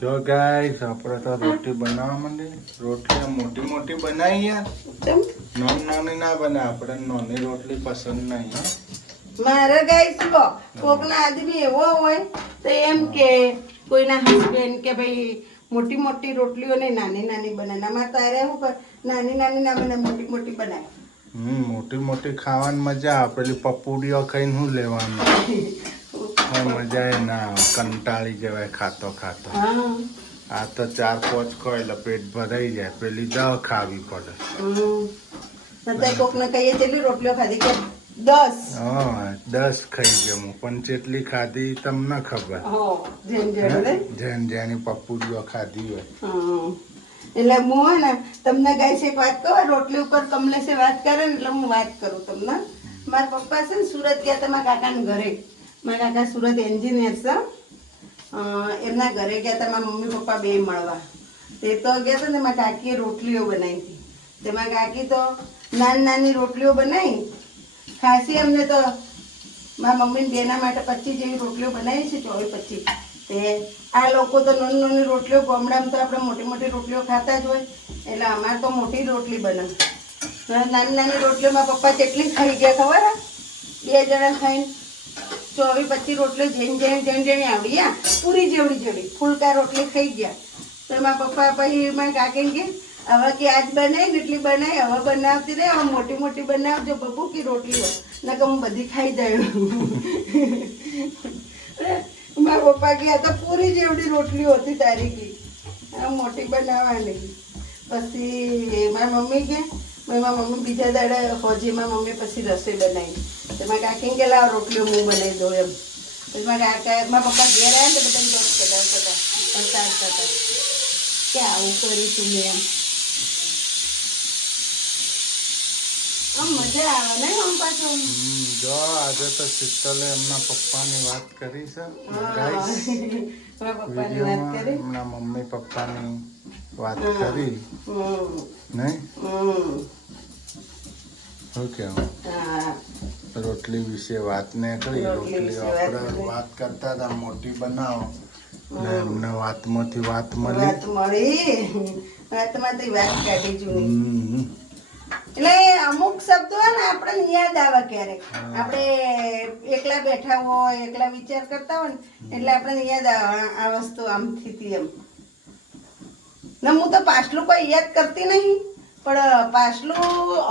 જો ગાઈસ આપણે તો રોટી બનાવવા માંડી. રોટલી મોટી મોટી બનાવી યાર, નાની નાની ના બને. આપણે નાની રોટલી પસંદ નહીં. મારે ગાઈસ લો કોકના આદમી એવો હોય તો એમ કે કોઈના હસબન્ડ કે ભાઈ મોટી મોટી રોટલીઓ ને નાની નાની બનાવે. અમારે તારે શું કર નાની નાની ના બને, મોટી મોટી બનાવે. મોટી મોટી ખાવાની મજા આવે. પેલી પપુડીઓ ખાઈને શું લેવાનું, મજા એ ના આવે, કંટાળી જવાય ખાતો ખાતો. આ તો 4-5 ખો એટલે પેટ ભરાઈ જાય. પેલી 10 ખાવી પડે. કોકને કહીએ કેટલી રોટલીઓ ખાધી કે 10. હા 10 ખાઈ ગયો હું, પણ જેટલી ખાધી તમને ખબર. જેન જેની પપુડીઓ ખાધી હોય. એટલે હું હે ને તમને ગાઈસ એક વાત કહું, રોટલી ઉપર કમલેશે વાત કરે ને એટલે હું વાત કરું તમને. મારા પપ્પા છે ને સુરત ગયા હતા મારા કાકાના ઘરે. મારા કાકા સુરત એન્જિનિયર છે. એમના ઘરે ગયા હતા મારા મમ્મી પપ્પા બે મળવા. તે તો ગયા હતા ને મારા કાકીએ રોટલીઓ બનાવી હતી. તેમાં કાકી તો નાની નાની રોટલીઓ બનાવી ખાસી. અમને તો મારા મમ્મી બેના માટે 25 જેવી રોટલીઓ બનાવી છે, 24-25. તે આ લોકો તો નાની નાની રોટલીઓ, ગામડામાં તો આપણે મોટી મોટી રોટલીઓ ખાતા જ હોય, એટલે અમારે તો મોટી રોટલી બને. નાની નાની રોટલીઓમાં પપ્પા કેટલી ખાઈ ગયા ખબર? 2 જણા ખાઈને 24-25 રોટલીઓ જેણી આવડી. પૂરી જેવડી ફૂલકા રોટલી ખાઈ ગયા. તો મારા પપ્પા પછી મારા કાકીને કે હવે કે આજ બનાવી ને એટલી બનાવી, હવે બનાવતી રહે, હવે મોટી મોટી બનાવજો બબુ કે રોટલીઓ, ના કે હું બધી ખાઈ જાય. મારા પપ્પા ગયા તો પૂરી જેવડી રોટલીઓ હતી તારી કી, મોટી બનાવવાની. પછી મારા મમ્મી કે મારા મમ્મી બીજા દાડે હોજી મારા મમ્મી પછી રસોઈ બનાવી. તો મારા કાકીને કે લાવ રોટલીઓ હું બનાવી દઉં એમ. પછી મારા પપ્પા ઘેર આવ્યા ને બધા દોસ્ત કદાવતા હતા કે આવું કરીશું મેં એમ. મજા આવે ને આમ પાછું. જો આજે તો શીતલે એમના પપ્પાની વાત કરી છે. એમના મમ્મી પપ્પાની વાત કરી નહીં? શું કેવું? રોટલી વિશે વાત ને કરી. રોટલી આપણે વાત કરતા હતા મોટી બનાવો, એમને વાતમાંથી વાત મળી. વાતમાંથી વાત કાઢી જોઈ. એટલે અમુક શબ્દો ને આપણને યાદ આવે ક્યારેક. આપણે એકલા બેઠા હોય, એકલા વિચાર કરતા હોય ને એટલે આપણને યાદ આવે આ વસ્તુ આમ થતી એમ. ને હું તો પાછલું કોઈ યાદ કરતી નહીં, પણ પાછલું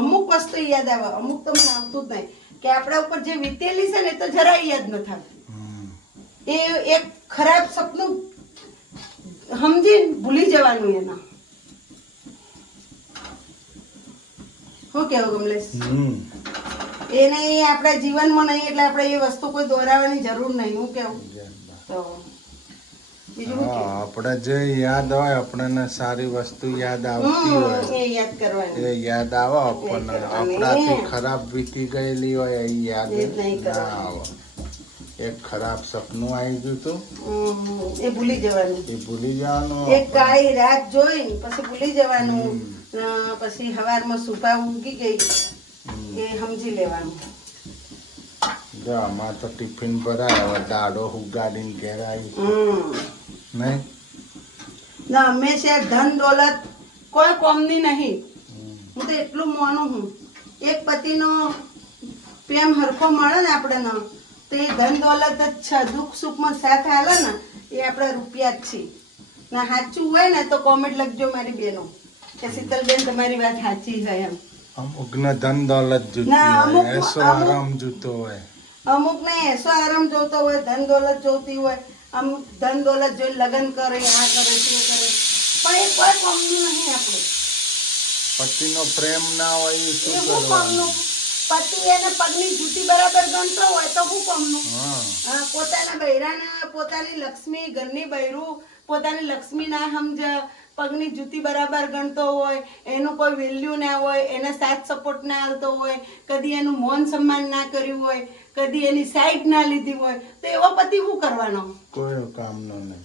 અમુક વસ્તુ યાદ આવે, અમુક તો મને આવતું જ નહીં. કે આપણા ઉપર જે વીતેલી છે ને એ તો જરાય યાદ ન થાય. એ એક ખરાબ સપનું સમજીને ભૂલી જવાનું એના. શું કેવું કમલેશ? એ નહીં આપણા જીવનમાં નહીં, એટલે આપણે એ વસ્તુ કોઈ દોરાવાની જરૂર નહીં. હું કેવું તો આપણે જે યાદ હોય, આપણને સારી વસ્તુ યાદ આવતી હોય એ યાદ કરવાની, એ યાદ આવે. આપણને આપણાથી ખરાબ વીતી ગયેલી હોય એ યાદ ના આવે. એક ખરાબ સપનું આવી ગયું હતું, એ ભૂલી જવાનું. એક કાળી રાત જોઈ પછી ભૂલી જવાનું. પછી સવારમાં સુપા ઊંઘી ગઈ એ સમજી લેવાનું. જો આમાં તો ટિફિન ભરાય, હવે દાડો ઉગાડીને ઘેર આવી નહીં. ના હંમેશા ધન દોલત કોઈ કોમની નહીં. હું તો એટલું માનું હું, એક પતિનો પ્રેમ હરખો મળે ને આપણને તો એ ધન દોલત જ છે. દુઃખ સુખમાં સાથ હાલે ને એ આપણા રૂપિયા જ છે. ના સાચું હોય ને તો કોમેન્ટ લખજો મારી બહેનો કે શીતલબેન તમારી વાત સાચી છે એમ. અમુક ને ધન દોલત જોતી હોય, એસો આરામ જોતો હોય. અમુક ને એસો આરામ જોતો હોય, ધન દોલત જોતી હોય. અમુક ધન દોલત જોઈ લગ્ન કરે, આ કરે તે કરે, પણ એ કોઈ કામનું નહીં. આપણું પતિનો પ્રેમ ના હોય એ શું કામનું? પતિ એને પગની જૂતી બરાબર ગણતો હોય તો શું કામનું? પોતાના બૈરાને પોતાની લક્ષ્મી, ઘરની બૈરું પોતાની લક્ષ્મી ના સમજે, પગની જૂતી બરાબર ગણતો હોય, એનું કોઈ વેલ્યુ ના હોય, એને સાથ સપોર્ટ ના આવતો હોય, કદી એનું માન સન્માન ના કર્યું હોય, કદી એની સાઈડ ના લીધી હોય, તો એવો પતિ શું કરવાનો? કોઈ કામનો નહીં.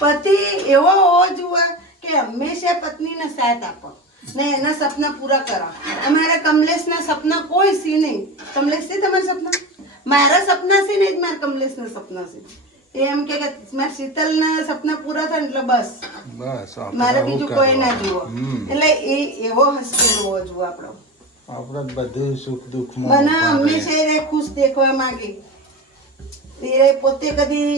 પતિ એવો હોવો જોઈએ કે હંમેશા પત્નીને સાથ આપો ને એના સપના પૂરા કરો. અમારા કમલેશના સપના કોઈ સી નહીં. કમલેશ છે તમારા સપના? મારા સપના છે ને જ મારા કમલેશના સપના છે. એમ કે મારા શીતલના સપના પૂરા થાય ને એટલે બસ બસ મારે આપણે બીજું શું કોઈ ના કરવાનું? જુઓ. એટલે એ એવો હસબન્ડ હોવો જુઓ આપણો. આપણે બધું સુખ દુઃખમાં મને ઊભા હંમેશા એને ખુશ દેખવા માંગે. એ પોતે કદી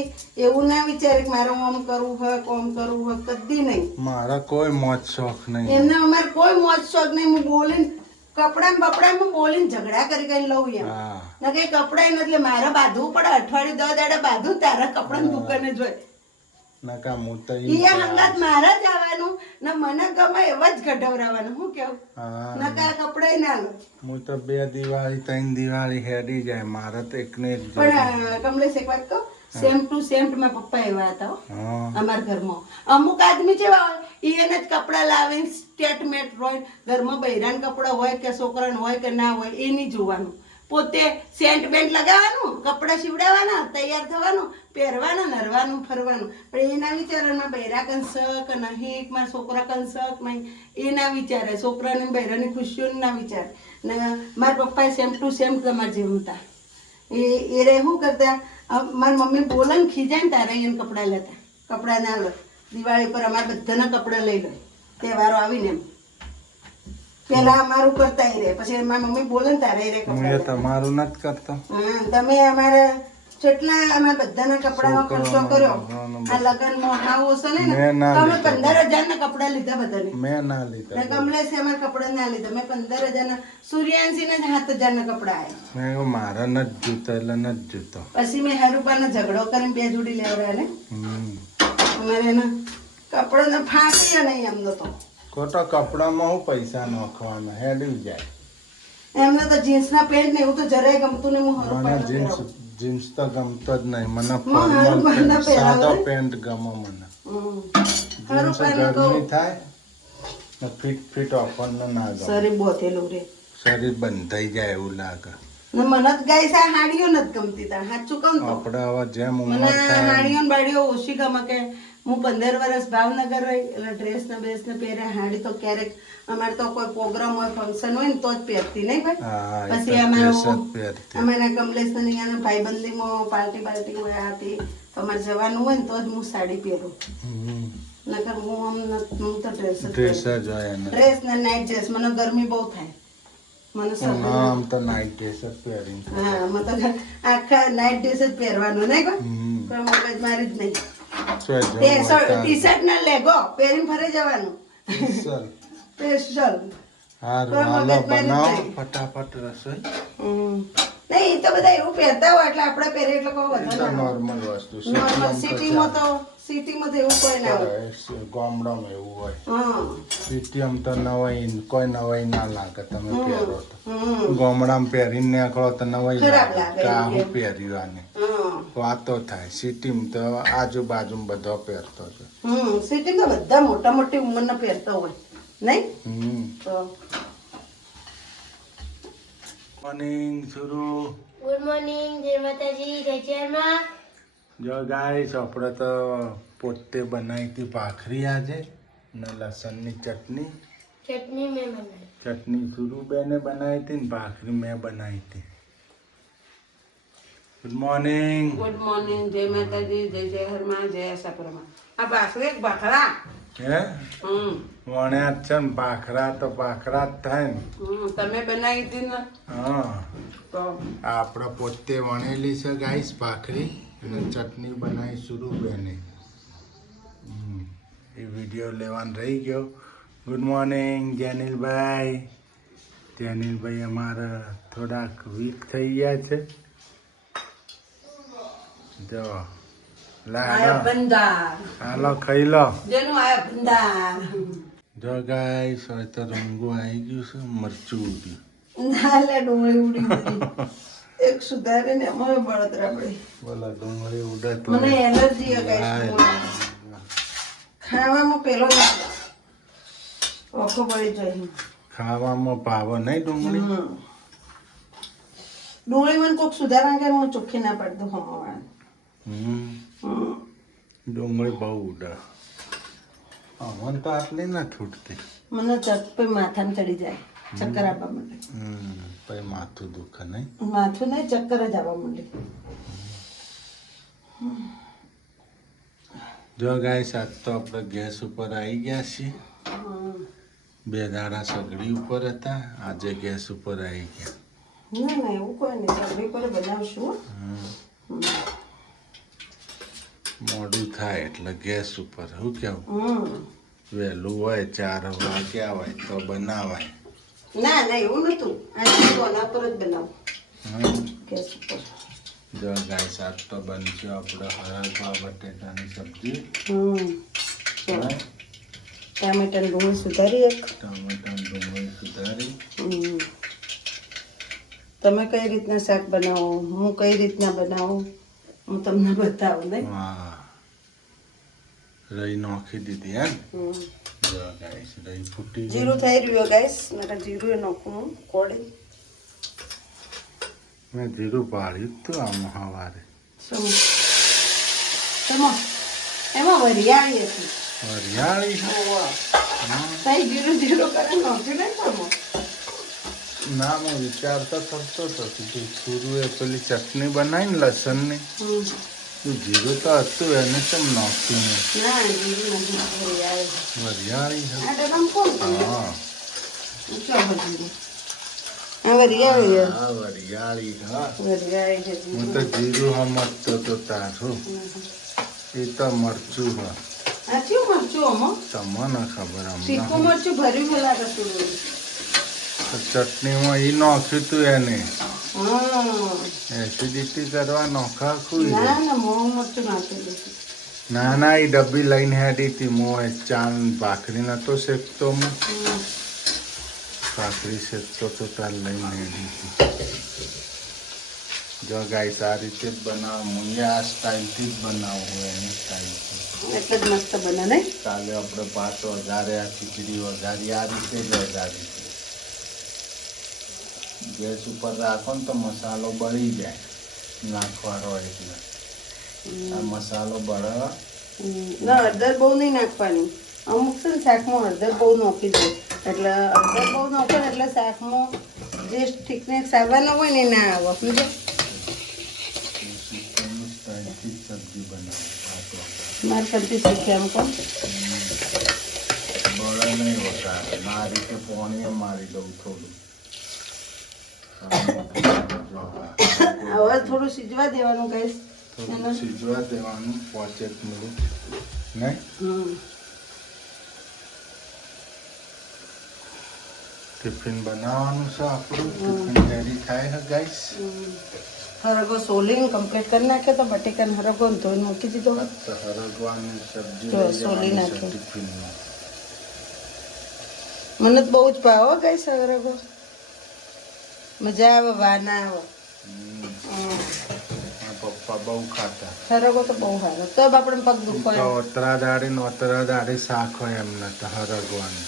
એવું ના વિચારે કે મારે આમ કરવું હોય કોમ કરવું હોય, કદી નહીં. મારા કોઈ મોજ શોખ નહીં. એમને અમારે કોઈ મોજ શોખ નહીં. હું બોલીને કપડામાં બોલીને ઝઘડા કરી લઉં એમ. હા ના કઈ કપડાય નથી એટલે મારે બાંધવું પડે. અઠવાડિયું 10 દાડા બાંધું તારા કપડાની દુકાને જોઈ. નકા હું તો ઈ હંગાત મારે જ આવવાનું ને મને ગમે એવા જ ગઢવરાવાનું. હું કેવું હા નકા કપડાય ના લો. હું તો 2 દિવાળી 3 દિવાળી હેડી જાય મારે તો એકને એક જોડે. પણ કમલેશ એક વાત કહું, સેમ ટુ સેમ મારા પપ્પા એવા હતા હો. હા અમારા ઘરમાં અમુક આદમી જેવા હોય એને જ કપડા લાવે સ્ટેટમેન્ટ હોય ઘરમાં બૈરાન કપડા હોય કે છોકરાને હોય કે ના હોય એ નહીં જોવાનું. પોતે સેન્ટ બેન્ટ લગાવવાનું, કપડાં સીવડાવવાના, તૈયાર થવાનું, પહેરવાના, નરવાનું, ફરવાનું. પણ એના વિચારોમાં બૈરા કંસક નહીં, મારા છોકરા કંસક નહીં, એ ના વિચારે. છોકરાને બૈરાની ખુશીઓ ના વિચારે. ને મારા પપ્પા સેમ ટુ સેમ તમારે જેમ હતા. એ રે શું કરતા, મારી મમ્મી બોલે ને ખીજાય ને તારે એને કપડાં લેતા. કપડાં ના લો. દિવાળી પર અમારે બધાના કપડાં લઈ લો તહેવારો આવીને એમ. પેલા અમારું કરતા રહે, પછી મારી મમ્મી બોલે ને તારે રે હું કપડાં એ તમારું નથી કરતો. હા, તમે અમારે જેટલા અમારા બધાના કપડાનો ખર્ચો કર્યો. આ લગ્નમાં હાવ ઓછો ને મેં ના તમે લીધો. 15,000 ના કપડા લીધા બધાને. મેં ના લીધા. ને કમલેશે અમારા કપડા ના લીધા. મેં 15,000 ના, સૂર્યાંશીને જ 7,000 ના કપડા આવ્યા. મેં કહ્યું મારા નથી જૂતો એટલે નથી જૂતો. પછી મેં હરુપાનો ઝઘડો કરીને 2 જોડી લેવડાવ્યા ને. અમારે એના કપડાને ફાંક્યા નહીં એમનો તો. ખોટા કપડામાં હું પૈસા નાખવાના હેડી જાય. એમને તો જીન્સના પેન્ટ ને એવું તો જરાય ગમતું નહીં. હું મને હરુપાનો જીન્સ પહેરાવું. જીન્સ તો ગમતો જ નહીં. મને હરુપાનો ફોર્મલ પહેરાવો સાદો ને. પેન્ટ ગમે મને. જીન્સ હરુપાનો તો ગરમી થાય ને ફિટ આપણને ના ગમે. શરીર બોતેલું રે. શરીર બંધાઈ જાય એવું લાગે. ને મને જ ગાય છે આ હાડીઓ નથી ગમતી. તાર સાચું કહું ને તો આપણે હવે જેમ મને ઉંમર આ થાય હાડીઓ ને બાડીઓ ઓછી ગમે. કે હું 15 વર્ષ ભાવનગર રહી એટલે ડ્રેસ ને બેસ ને પહેરે. હાડી તો ક્યારેક અમારે તો કોઈ પ્રોગ્રામ હોય ફંક્શન હોય ને તો જ પહેરતી નહીં ભાઈ. હા, એ પછી તો અમારો dress જ પહેરતી. અમારા કમલેશ ને અહીંયાના ભાઈબંધીમાં પાર્ટી હોય હતી તો અમારે જવાનું હોય ને તો જ હું સાડી પહેરું. નકર હું હું તો ડ્રેસ જ ડ્રેસ પહેરું. જ હોય એને. ડ્રેસ ને નાઇટ ડ્રેસ. મને ગરમી બહુ થાય. મને શરદી આમ તો નાઇટ ડ્રેસ જ પહેરીને. હા, મને તો આખા નાઇટ ડ્રેસ જ પહેરવાનું નહીં કોઈ હમ. કોઈ મગજ મારી જ નહીં. તો જવું હોય ટી શર્ટ ના લેગો પહેરીને ફરી જવાનું ચાલ. સ્પેશિયલ. હારું, કોઈ હાલો મગજ મારી બનાવો નહીં. ફટાફટ રસોઈ. નહીં એ તો બધા એવું પહેરતા હોય એટલે આપણે પહેરીએ એટલે કોઈ એ તો વધુ ના નોર્મલ વસ્તુ. નોર્મલ સિટીમાં તો એવું કોઈ ના હોય. ગામડામાં એવું હોય. હા. સિટીમાં તો નવાઈ કોઈ નવાઈ ના લાગે તમે પહેરો તો. હમ. ગામડામાં પહેરીને નીકળો તો નવાઈ ખરાબ લાગે લાગે કે આ એમ હું કે. પહેર્યું આને. હા. વાતો થાય. સિટીમાં તો આજુબાજુ બધો પહેરતો છે. સિટીમાં તો બધા મોટા મોટી ઉંમરના પહેરતા હોય નહીં તો. મોર્નિંગ સુરુ. ગુડ મોર્નિંગ, જય માતાજી, જય ચેરમાં. જો ગાઈસ આપણે તો પોતે બનાવી હતી ભાખરી આજે ને લસણની ચટણી. ચટણી મેં બનાવી. ચટણી સુરુબેને બનાવી હતી ને ભાખરી મેં બનાવી હતી. Good morning. Good morning. જય માતાજી, જય જય હરમાં, જય સાપરમાં. આ ભાખરી એક ભાખરા. હે હમ. વણ્યા જ છે ને ભાખરા તો ભાખરા જ થાય ને. તમે બનાવી હતી ને હા, તો આપણે પોતે વણેલી છે ગાઈસ ભાખરી અને ચટણી બનાવી સુરુબેને. એ વિડીયો લેવાનું રહી ગયો. Good morning જેનિલભાઈ. જેનિલભાઈ અમારા થોડાક વીક થઈ ગયા છે. જો આયા લાડો બંદાર. હાલો ખાઈ લો. જેનું આયા બંદાર. જો ગાઈસ હવે તો રંગો આવી ગયું છે, મરચું ઉડ્યું. નાલે ડુંગળી ઉડી ઉડી. એક સુધારે ને અમારે બળતરા પડી. બોલો ડુંગળી ઉડે તો મને એલર્જી ગાઈસ. ખાવામાં પેલો ઓખો પડી જાય. ખાવામાં ભાવે નહીં ડુંગળી. ડુંગળી મને કોઈક સુધારા કે હું ચોખ્ખી ના પડતું ખમવાનું. ડુંગળી બહુ ઉડે. મને તો આટલી ના છૂટતી. મને ચપ્પે માથામાં ચડી જાય ચક્કર આવવા માંડે. પછી માથું દુખે નહીં. માથું નહીં ચક્કર જ આવવા માંડે. જો ગાઈસ આજ તો આપણે ગેસ ઉપર આવી ગયા છીએ. હમ. 2 દાડા સગડી ઉપર હતા, આજે ગેસ ઉપર આવી ગયા. ના એવું કોઈ નહીં, સગડી પર બનાવશું હો. મોડું થાય એટલે ગેસ ઉપર. શું કેવું? હમ. વહેલું હોય 4 વાગ્યા હોય તો બનાવાય. ના એવું નતું, આજે તો આના પર જ બનાવું હમ. ગેસ ઉપર. જો ગાઈસ આજ તો બનશે આપણે હરગવા બટેટાની સબ્જી. ચાલો ટામેટા ડુંગળી સુધારી એક. ટમેટા ડુંગળી સુધારી. તમે કઈ રીતના શાક બનાવો, હું કઈ રીતના બનાવું, હું તમને બતાવું નહીં. હા, રહી નાખી દીધી હે. જો ગાઈસ રહી ફૂટી ગઈ. જીરું થઈ રહ્યું ગાઈસ, મારા જીરું એ નાખું હું કોળી. મેં જીરું પાડ્યું તું આમાં સવારે. એમાં વરિયાળી હતી. હરિયાળી છે. તઈ જીરું જીરું કરે નાખ્યું નહીં પણ ના હું વિચારતો કરતો હતો કે સુરુએ પેલી ચટણી બનાવી ને લસણની, તો જીરું તો હતું એને કેમ નાખ્યું નહીં? ના જીરું નથી, વરિયાળી. વરિયાળી છે. આ ડબ્બામાં કોણ કરે? હા ચાલો જીરું. આ વરિયાળી છે. હા વરિયાળી હા. વરિયાળી છે હું તો જીરું સમજતો તો તારું, એ તો મરચું હા. આ કયું મરચું આમાં? તમને ખબર તીખું હમણાં મરચું ભર્યું છે લાગે થોડું. ચટણીમાં એ નાખ્યું તું એને હા. એસિડિટી કરવા નોખાખું. ના ના મોં મરચું નાખી દીધું. ના ના એ ડબ્બી લઈને હેડી હતી. હું ચાન ભાખરી નતો શેકતો, હું ભાખરી શેકતો તો તાર લઈને હેડી હતી. જો ગાઈસ આ રીતે જ બનાવું, હું આ સ્ટાઇલથી જ બનાવું હોય એની સ્ટાઇલથી. એટલે જ મસ્ત બને નહીં? કાલે આપણે ભાત વઘાર્યા, ખીચડી વઘારી, આ રીતે જ વઘારી છે. ગેસ ઉપર રાખો ને તો મસાલો બળી જાય નાખવાનો એટલે. આ મસાલો બળવા ના હળદર બહુ નહીં નાખવાની. અમુક છે ને શાકમાં હળદર બહુ નાખી દે, એટલે હળદર બહુ નાખો ને એટલે શાકમાં જે ઠીકનેસ આવવાનો હોય ને ના આવે. સમજો? સિસ્ટમની સ્ટાઇલથી જ સબ્જી બનાવું ભાત વઘારી. મારે કરતી શીખ્યા એમ કોણ? બળે નહીં વધારે. આ રીતે પાણી મારી દઉં થોડું. હવે થોડું સીજવા દેવાનું કહીશ. થોડું સીજવા દેવાનું 5 મિનિટ નહીં. ટિફિન બનાવવાનું છે આપણું. ટિફિન રેડી થાય છે ગાઈસ. હરગો સોલીને કમ્પ્લીટ કરી નાખ્યો તો બટેકાને હરગો ધોઈને મૂકી દીધો. તો હરગવાની સબ્જી તો લઈ સોલી જવાની છે નાખ્યો. ટિફિનમાં. મને તો બહુ જ ભાવ ગઈ હરગો. મજા આવે, વા ના આવે. મારા પપ્પા બહુ ખાતા. હરગો તો બહુ સારો. તો આપણે પગ દુખો તો ઓતરા દાડી શાક હોય એમને તો હરગવાનું.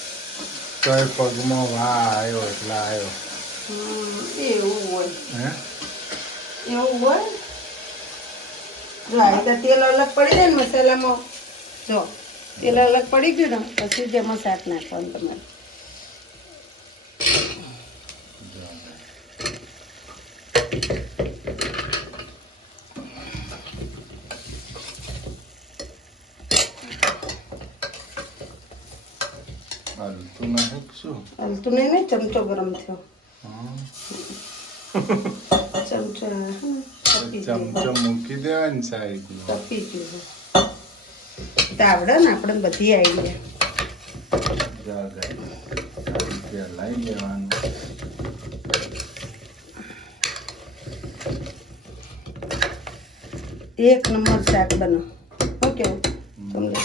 તો એ પગમાં વા આવ્યો એટલે આવ્યો. એવું હોય. હે એવું હોય. જો આ રીતે તેલ અલગ પડી જાય ને મસાલામાં, જો તેલ અલગ પડી ગયું ને પછી જ એમાં શાક નાખવાનું તમારે. હલતું નથી શું? હલતું નહીં ને, ચમચો ગરમ થયો. હા. ચમચો તપી ગયું. ચમચો મૂકી દેવાય ને સાઈડમાં. તપી ગયું. તો આવડે ને આપણે બધી આઈડિયા. લઈ લેવાનું. એક નંબર શાક બનો. ઓકે તમને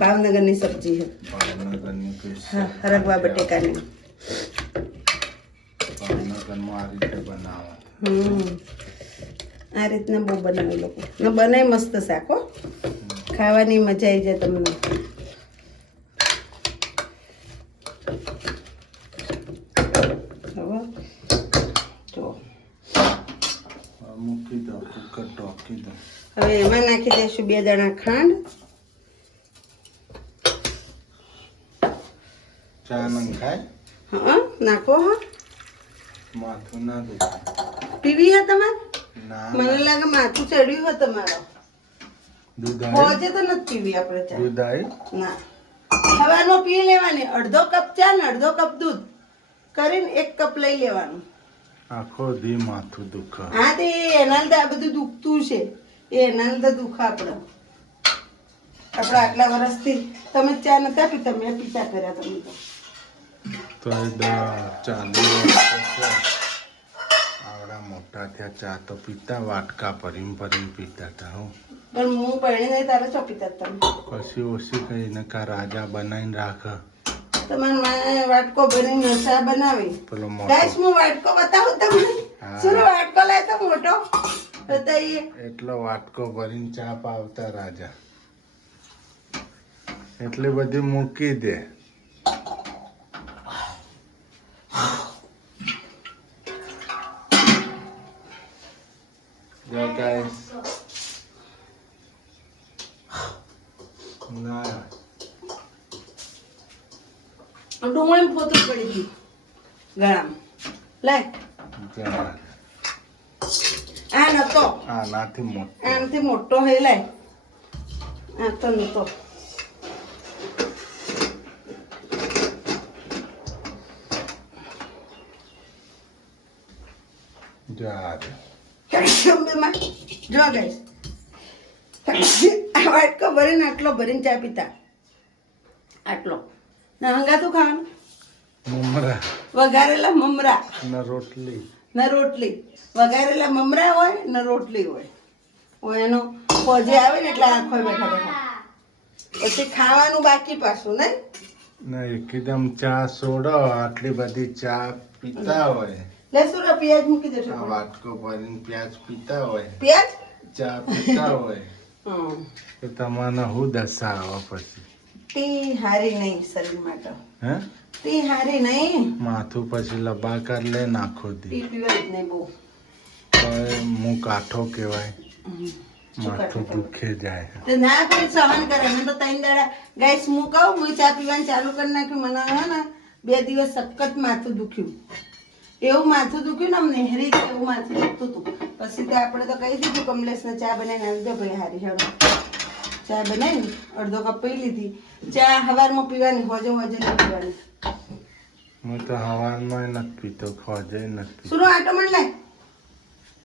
ભાવનગરની સબ્જી છે. ભાવનગરની હા, હરગવા બટેકાની. ભાવનગરમાં આ રીતે બનાવવા. આ રીતના બહુ બનાવે લોકો. ને બનાય મસ્ત શાક હો. ખાવાની મજા આવી જાય તમને. હવે જો મૂકી દો, કુકર ઢોકી દો. હવે એમાં નાખી દઈશું 2 દાણા ખાંડ. ચા નંગ ખાય હા નાખો હા માથું ના દુખે પીવી હે તમારે ના મને લાગે માથું ચડ્યું હોય તમારો દૂધ આવે હોજે તો નથી પીવી આપણે ચા દૂધ આવે ના સવારમાં પી લેવાની અડધો કપ ચા ને અડધો કપ દૂધ કરીને 1 કપ લઈ લેવાનું આખો દી માથું દુખે હા તે એના લીધે આ બધું દુખતું છે એના લીધે દુખે આપણે આટલા વર્ષથી તમે ચા નતા પીતા મેં પીતા કર્યા તમે તો તો એ 40 વર્ષ છે આવડા મોટા થયા ચા તો પીતા વાટકા ભરીને પીતા હતા હું પણ હું પરણી ગઈ તારે ચો પીતા તમે પછી ઓછી કહીને કા રાજા બનાવીને રાખ તમારી માએ વાટકો ભરીને ચા બનાવી પેલો ગાઈસ મોટો હું વાટકો બતાવું તમને હા. સુરો વાટકો લાય તો મોટો બતાઈએ એટલો વાટકો ભરીને ચા પાવતા રાજા એટલી બધી મૂકી દે જો guys. ના ડુંગળી પોતું પડી ગયું ગળામાં લાય જા. આ નતો આ નાથી મોટો આનાથી મોટો હે લાય આ તો નતો જા રે. જો ગાઈસ આ વાટકો ભરીને આટલો ભરીને ચા પીતા આટલો ના હંગાતું ખાવાનું મમરા વઘારેલા મમરા ને રોટલી ને રોટલી વઘારેલા મમરા હોય ને રોટલી હોય એનો પોજે આવે ને એટલે આંખો બેઠા બેઠા પછી ખાવાનું બાકી પાછું નહીં ને એકદમ ચા સોડો આટલી બધી ચા પીતા હોય લે સુરા પિયાજ મૂકી દેજો આ વાટકો ભરીને પ્યાજ પીતા હોય પિયાજ ચા પીતા હોય હમ તો તમારે હું દશા આવે પછી ટી હારી નહીં શરીર માટે હે ટી હારી નહીં માથું પછી લબા કર લે નાખો દી ટી પીવાય જ નહીં બહુ તો મું કાઠો કહેવાય હમ. માથું દુખે જાય તો ના કોઈ સહન કરે મેં તો 3 દાડા ગાઈસ હું કહું હું ચા પીવાનું ચાલુ કરી નાખ્યું મને હે ને 2 દિવસ સખત માથું દુખ્યું એવું માથું દુખ્યું ને આમ નેહરી ગયું એવું માથું દુખતું હતું પછી તો આપણે તો કહી દીધું કમલેશને ચા બનાવીને આવી દો ભાઈ હારી હેડો ચા બનાવીને અડધો કપ પી લીધી ચા સવારમાં પીવાની હોજે હોજે નહીં પીવાની હું તો હવારમાં નથી પીતો ખોજે નથી પીતો સુનો આટો મણ લાય